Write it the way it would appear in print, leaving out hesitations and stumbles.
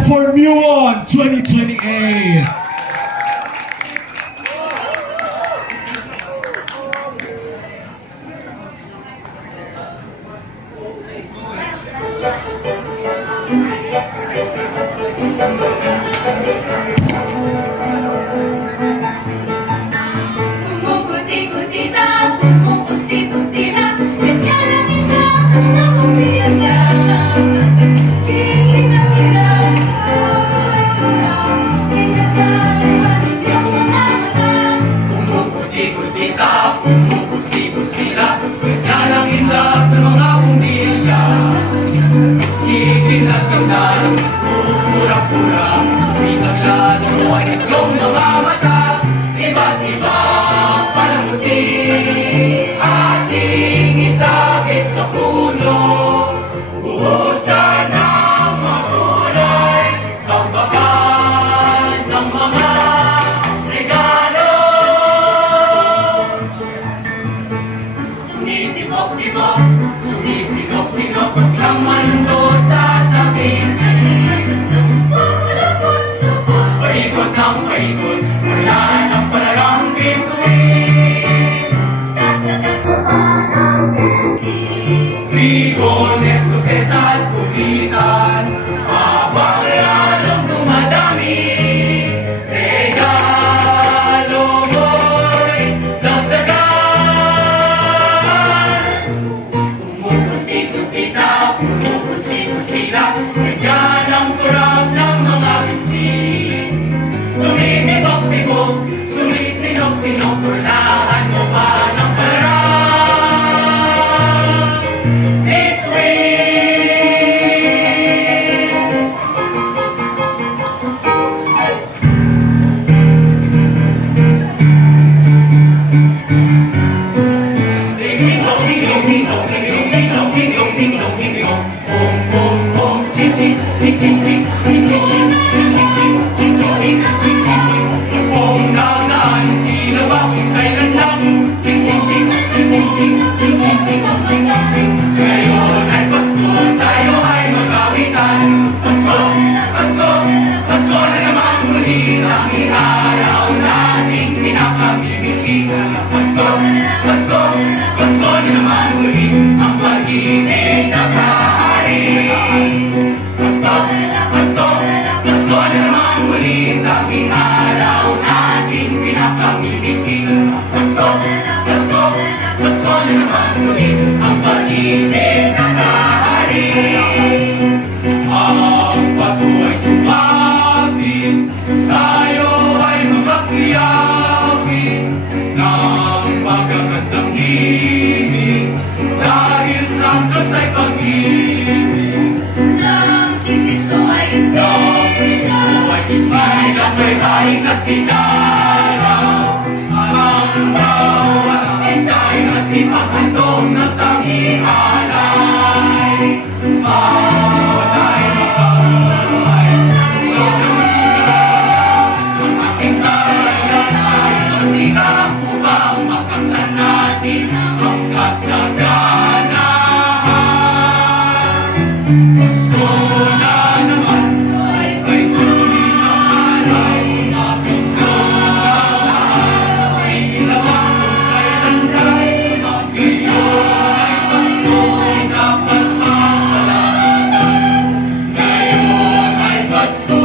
For Muon 2028. Kumukuti-kuti na, kumukusi-kusi na, ganyan ang ina, ano kong biyaya. Piling na hirap, buhay-buhay, pinagkalaman iyong mga mata. Kumukuti-kuti ka, kumukusi-kusi na, ganyan ang indak ng mga pumilya. Kikinat-kinat, pupura-pura, pinaglalaro ay iyong mga mata. Iba't iba palamuti, ating isabit sa puno. Buhusan ng magulay, tambakan ng mga regalo. Tumitibok-tibok, sumisigok-sigok, paglaman ito sasabihin. Paikot ng paikot, wala ng palarang bituin. Rigon, Escocesa at Pulitan, habang lalong dumadami. Regalo mo'y dagdagan. Kumukuti-kuti na, kumukusi-kusi na, ganyan ang turap ng mga bituin. Tumibibok-bibok, sumisinok-sinok, turlahan mo pa ng palarang bituin. Ding-ding-dong, ding-dong, ding-dong, ding-dong, ding-dong, ding-dong, ding-dong, bong, bong, bong, ching-ching, ching-ching-ching, ching-ching-ching, ching-ching-ching, ching-ching-ching, ching-ching-ching. Paskong nagaan, ginawa kailan lang. Ching-ching-ching, ching-ching-ching, ching-ching-ching, ching-ching-ching. Ngayon ay Pasko, tayo ay mag-awitan. Pasko, Pasko, Pasko na naman muli, tanging araw nating pinakamimigin. Pasko, Pasko, Pasko na naman muli, ang pag-ibig na kahari. Pasko, Pasko, Pasko na naman muli, tanging araw nating pinakamimigin. Pasko, Pasko, Pasko na naman muli, ang pag-ibig na kahari. Ang Pasko ay sumapit, tayo ay mamagsiyapit ng magagandang himig, dahil sa Diyos ay pag-ibig. Nang si Kristo ay Nang si Kristo ay isilang may haing nagsinaraw, ang bawat isa'y nagsipaghandog ng tanging alay. Bawat ay makabuhay, tulog ng minagalang, ang ating bayan ay magsikap upang makamtan natin ang kasaganahan. Pasko na naman, ay tuloy ng aray, Pasko na araw ay silabang kailan tayo magayon ay Pasko ay dapat pasalamatan. Ngayon ay Pasko